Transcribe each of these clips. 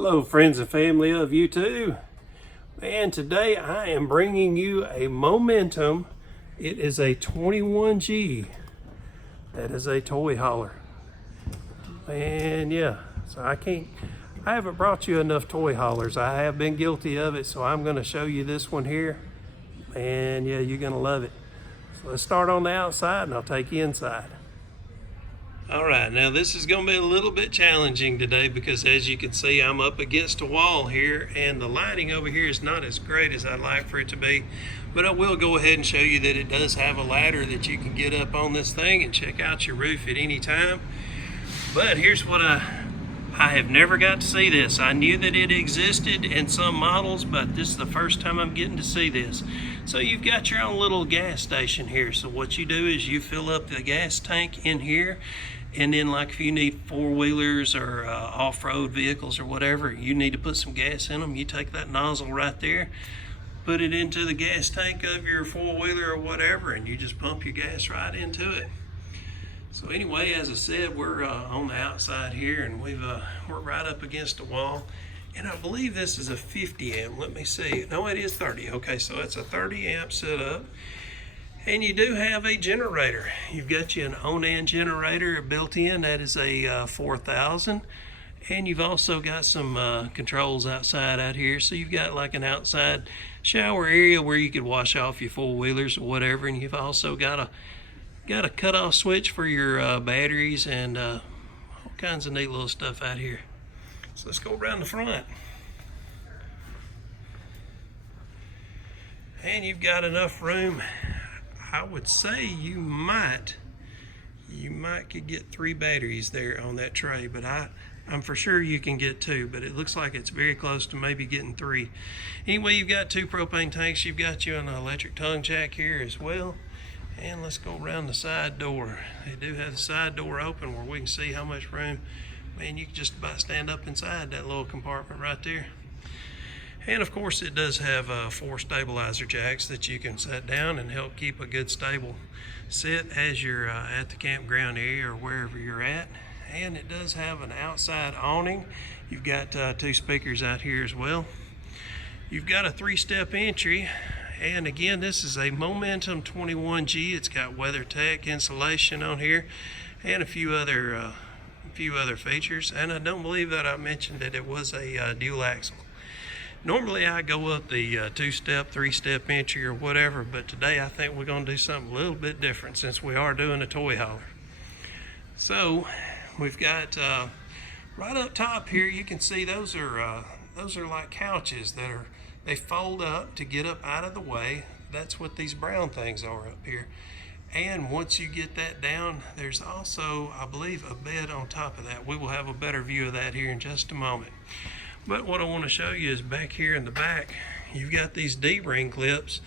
Hello friends and family of YouTube. Man, today I am bringing you a Momentum. It is a 21G. That is a toy hauler. And yeah, so I haven't brought you enough toy haulers. I have been guilty of it, so I'm gonna show you this one here. And yeah, you're gonna love it. So let's start on the outside and I'll take you inside. All right, now this is going to be a little bit challenging today because as you can see, I'm up against a wall here and the lighting over here is not as great as I'd like for it to be. But I will go ahead and show you that it does have a ladder that you can get up on this thing and check out your roof at any time. But here's what I have never got to see this. I knew that it existed in some models, but this is the first time I'm getting to see this. So you've got your own little gas station here. So what you do is you fill up the gas tank in here. And then like if you need four-wheelers or off-road vehicles or whatever, you need to put some gas in them. You take that nozzle right there, put it into the gas tank of your four-wheeler or whatever, and you just pump your gas right into it. So anyway, as I said, we're on the outside here and we're right up against a wall. And I believe this is a 50 amp. Let me see. No, it is 30. Okay, so it's a 30 amp setup. And you do have a generator. You've got you an Onan generator built in. That is a 4000. And you've also got some controls outside out here. So you've got like an outside shower area where you could wash off your four-wheelers or whatever. And you've also got a cutoff switch for your batteries and all kinds of neat little stuff out here. So let's go around the front. And you've got enough room. I would say you might could get 3 batteries there on that tray, but I'm for sure you can get 2, but it looks like it's very close to maybe getting 3. Anyway, you've got 2 propane tanks. You've got you an electric tongue jack here as well. And let's go around the side door. They do have the side door open where we can see how much room. Man, you can just about stand up inside that little compartment right there. And of course it does have 4 stabilizer jacks that you can set down and help keep a good stable sit as you're at the campground area or wherever you're at. And it does have an outside awning. You've got 2 speakers out here as well. You've got a 3-step entry. And again, this is a Momentum 21G. It's got WeatherTech insulation on here and a few other features. And I don't believe that I mentioned that it was a dual axle. Normally I go up the 2-step, 3-step entry or whatever, but today I think we're going to do something a little bit different since we are doing a toy hauler. So we've got right up top here, you can see those are like couches they fold up to get up out of the way. That's what these brown things are up here. And once you get that down, there's also, I believe, a bed on top of that. We will have a better view of that here in just a moment. But what I want to show you is back here in the back, you've got these D-ring clips,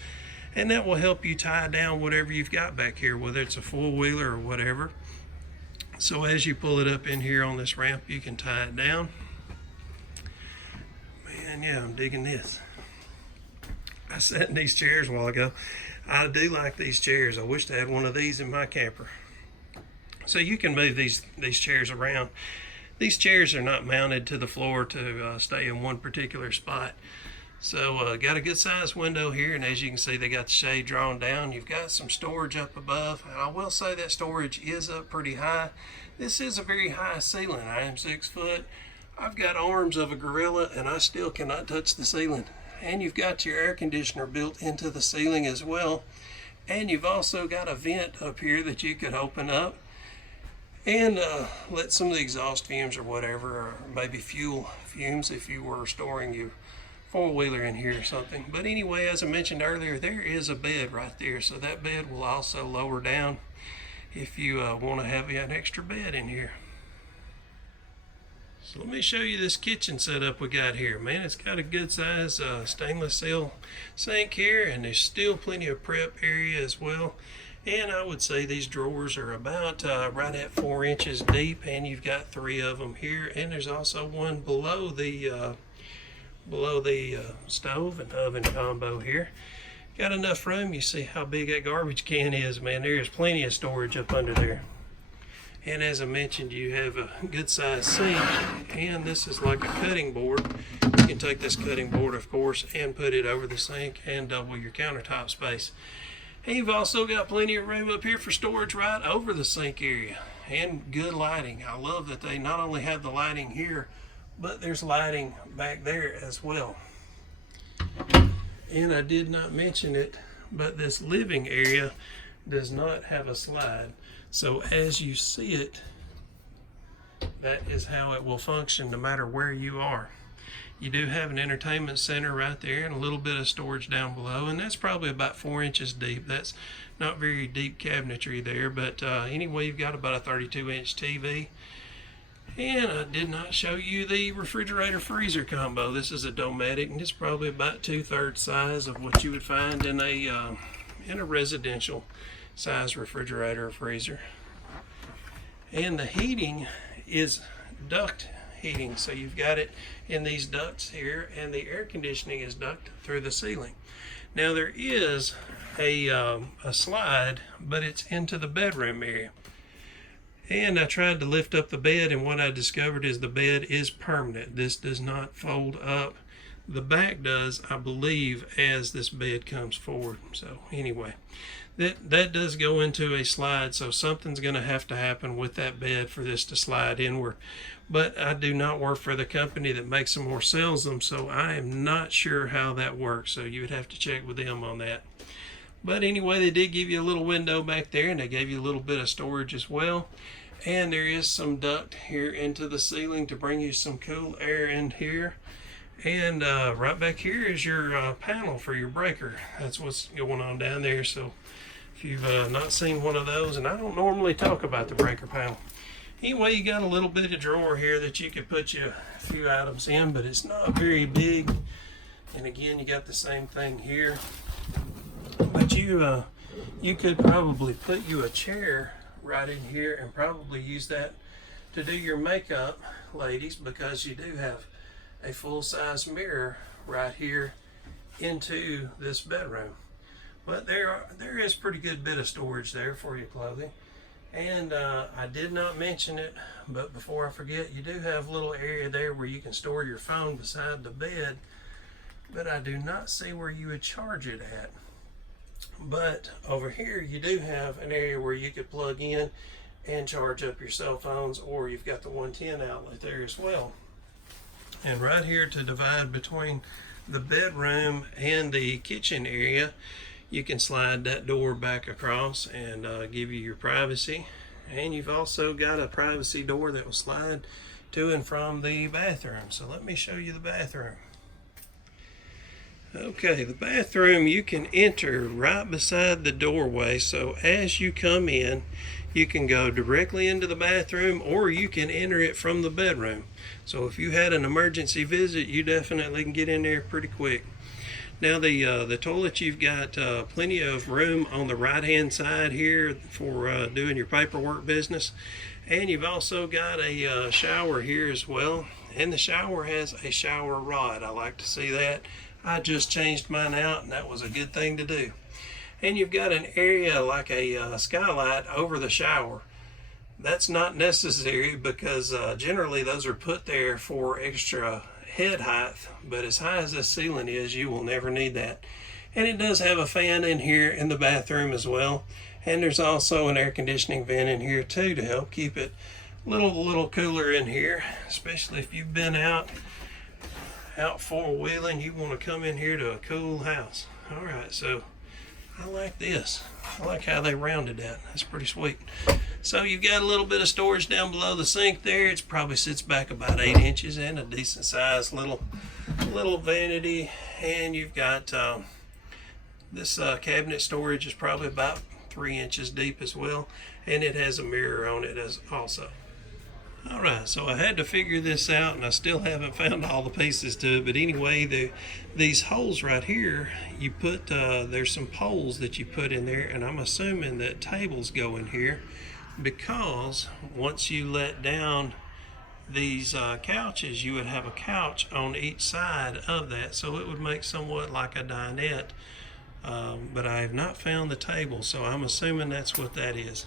and that will help you tie down whatever you've got back here, whether it's a four-wheeler or whatever. So as you pull it up in here on this ramp, you can tie it down. Man, yeah, I'm digging this. I sat in these chairs a while ago. I do like these chairs. I wish I had one of these in my camper. So you can move these chairs around. These chairs are not mounted to the floor to stay in one particular spot. So got a good sized window here, and as you can see, they got the shade drawn down. You've got some storage up above. And I will say that storage is up pretty high. This is a very high ceiling. I am 6 foot. I've got arms of a gorilla, and I still cannot touch the ceiling. And you've got your air conditioner built into the ceiling as well. And you've also got a vent up here that you could open up and let some of the exhaust fumes or whatever, or maybe fuel fumes if you were storing your four-wheeler in here or something. But anyway, as I mentioned earlier, there is a bed right there, so that bed will also lower down if you want to have an extra bed in here. So let me show you this kitchen setup we got here. Man, it's got a good size stainless steel sink here, and there's still plenty of prep area as well. And I would say these drawers are about right at 4 inches deep, and you've got 3 of them here. And there's also one below the stove and oven combo here. Got enough room. You see how big that garbage can is, man. There is plenty of storage up under there. And as I mentioned, you have a good sized sink, and this is like a cutting board. You can take this cutting board, of course, and put it over the sink and double your countertop space. And you've also got plenty of room up here for storage right over the sink area, and good lighting. I love that they not only have the lighting here, but there's lighting back there as well. And I did not mention it, but this living area does not have a slide. So as you see it, that is how it will function no matter where you are. You do have an entertainment center right there and a little bit of storage down below, and that's probably about 4 inches deep. That's not very deep cabinetry there, but anyway, you've got about a 32-inch TV. And I did not show you the refrigerator freezer combo. This is a Dometic, and it's probably about 2/3 size of what you would find in a residential size refrigerator or freezer. And the heating is duct heating, so you've got it in these ducts here, and the air conditioning is ducted through the ceiling. Now there is a slide, but it's into the bedroom area. And I tried to lift up the bed, and what I discovered is the bed is permanent. This does not fold up. The back does, I believe, as this bed comes forward. So anyway, that does go into a slide, so something's going to have to happen with that bed for this to slide inward. But I do not work for the company that makes them or sells them, so I am not sure how that works. So you would have to check with them on that. But anyway, they did give you a little window back there, and they gave you a little bit of storage as well. And there is some duct here into the ceiling to bring you some cool air in here. And right back here is your panel for your breaker. That's what's going on down there. So if you've not seen one of those, and I don't normally talk about the breaker panel. Anyway, you got a little bit of drawer here that you could put you a few items in, but it's not very big. And again, you got the same thing here. But you could probably put you a chair right in here and probably use that to do your makeup, ladies, because you do have a full-size mirror right here into this bedroom. But there is pretty good bit of storage there for your clothing. And I did not mention it, but before I forget, you do have a little area there where you can store your phone beside the bed, but I do not see where you would charge it at. But over here you do have an area where you could plug in and charge up your cell phones, or you've got the 110 outlet there as well. And right here to divide between the bedroom and the kitchen area, you can slide that door back across and give you your privacy. And you've also got a privacy door that will slide to and from the bathroom. So let me show you the bathroom. Okay, the bathroom, you can enter right beside the doorway, so as you come in, you can go directly into the bathroom, or you can enter it from the bedroom. So if you had an emergency visit, you definitely can get in there pretty quick. Now the toilet, you've got plenty of room on the right hand side here for doing your paperwork business, and you've also got a shower here as well, and the shower has a shower rod. I like to see that. I just changed mine out, and that was a good thing to do. And you've got an area like a skylight over the shower. That's not necessary because generally those are put there for extra head height, but as high as this ceiling is, you will never need that. And it does have a fan in here in the bathroom as well, and there's also an air conditioning vent in here too to help keep it a little cooler in here, especially if you've been out four-wheeling. You want to come in here to a cool house. All right, so I like this. I like how they rounded that. That's pretty sweet. So you've got a little bit of storage down below the sink there. It probably sits back about 8 inches, and a decent sized little vanity. And you've got this cabinet storage is probably about 3 inches deep as well, and it has a mirror on it as also. Alright, so I had to figure this out, and I still haven't found all the pieces to it, but anyway, these holes right here, you put, there's some poles that you put in there, and I'm assuming that tables go in here, because once you let down these couches, you would have a couch on each side of that, so it would make somewhat like a dinette, but I have not found the table, so I'm assuming that's what that is.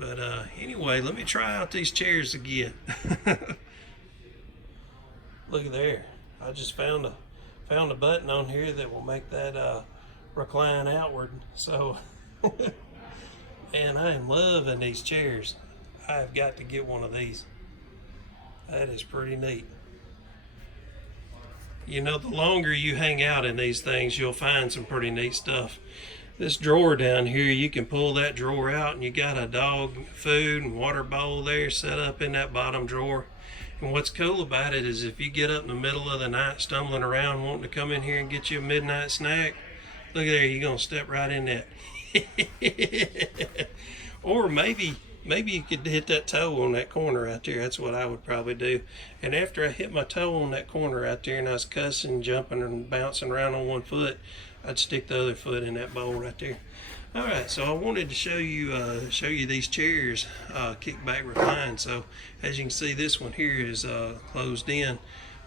But anyway, let me try out these chairs again. Look at there. I just found a button on here that will make that recline outward. So, man, I am loving these chairs. I've got to get one of these. That is pretty neat. You know, the longer you hang out in these things, you'll find some pretty neat stuff. This drawer down here, you can pull that drawer out and you got a dog food and water bowl there set up in that bottom drawer. And what's cool about it is if you get up in the middle of the night stumbling around wanting to come in here and get you a midnight snack, look at there, you're going to step right in that. Or maybe you could hit that toe on that corner right there. That's what I would probably do. And after I hit my toe on that corner right there and I was cussing, jumping and bouncing around on one foot, I'd stick the other foot in that bowl right there. All right, so I wanted to show you these chairs, kickback recline. So as you can see, this one here is closed in,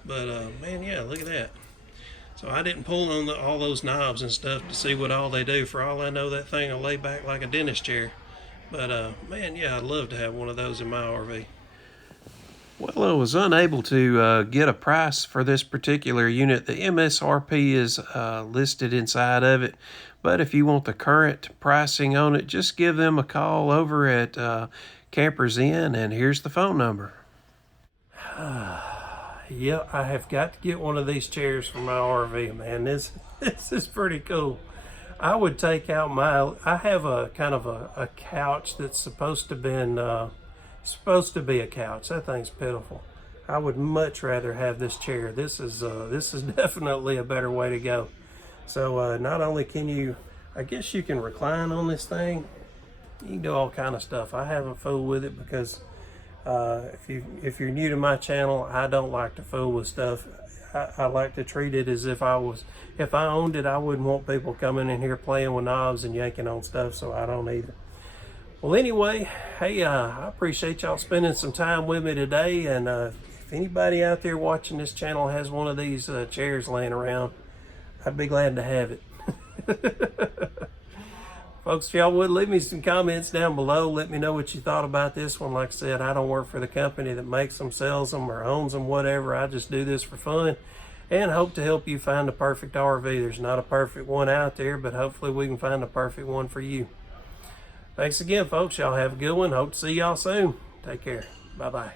but man, yeah, look at that. So I didn't pull on all those knobs and stuff to see what all they do. For all I know, that thing will lay back like a dentist chair. But man, yeah, I'd love to have one of those in my RV. Well, I was unable to get a price for this particular unit. The MSRP is listed inside of it. But if you want the current pricing on it, just give them a call over at Campers Inn, and here's the phone number. Yeah, I have got to get one of these chairs for my RV, man. This is pretty cool. I would take out I have a kind of a couch that's supposed to be a couch. That thing's pitiful. I would much rather have this chair. This is definitely a better way to go. So not only can you, I guess you can recline on this thing, you can do all kind of stuff. I haven't fooled with it because if you're new to my channel, I don't like to fool with stuff. I like to treat it as if I owned it. I wouldn't want people coming in here playing with knobs and yanking on stuff, so I don't either. Well, anyway, hey, I appreciate y'all spending some time with me today, and if anybody out there watching this channel has one of these chairs laying around, I'd be glad to have it. Folks, if y'all would leave me some comments down below, let me know what you thought about this one. Like I said, I don't work for the company that makes them, sells them, or owns them, whatever. I just do this for fun and hope to help you find the perfect RV. There's not a perfect one out there, but hopefully we can find the perfect one for you. Thanks again, folks. Y'all have a good one. Hope to see y'all soon. Take care. Bye-bye.